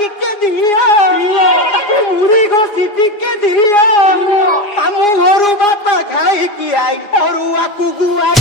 टिके दिया मुड़ी घोसी टिके दिया आमु घरू बापा खाई कि आई अरुआ कुकुआ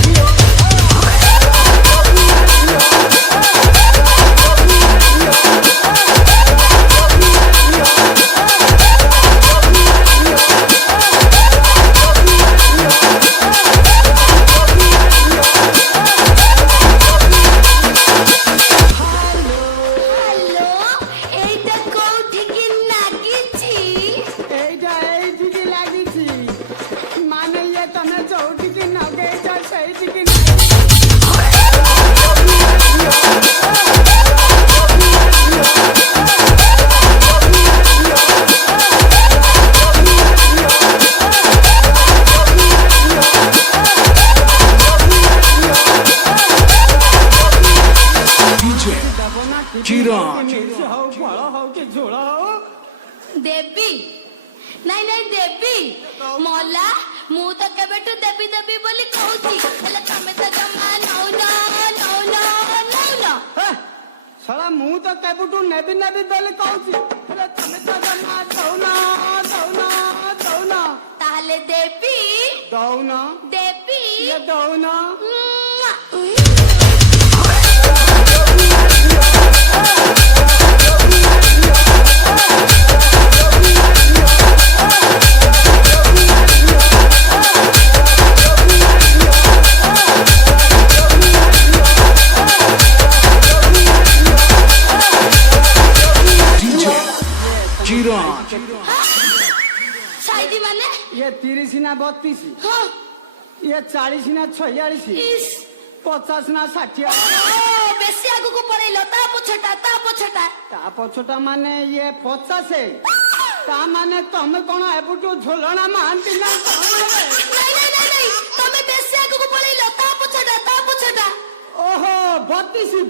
देवी नहीं नहीं देवी मोला मु तो केबेटू देवी देवी बोली कहूची हेले तमे तो जमा नौ ना नौ ना नौ ना साला मु तो केबेटू नेबी नेबी बोली कहूची हेले तमे तो जमा दौ ना दौ ना दौ ना ताहले देवी दौ ना देवी ये दौ ना साइडी माने ये 30 ना 32 हां ये 40 ना 46 50 ना 60 ओ बेसी आगु को परेलो ता पछटा माने ये 50 है ता माने तमे कोन एबुटू झोलणा मानती ना नहीं तमे बेसी आगु को परेलो ता पछटा ओहो 32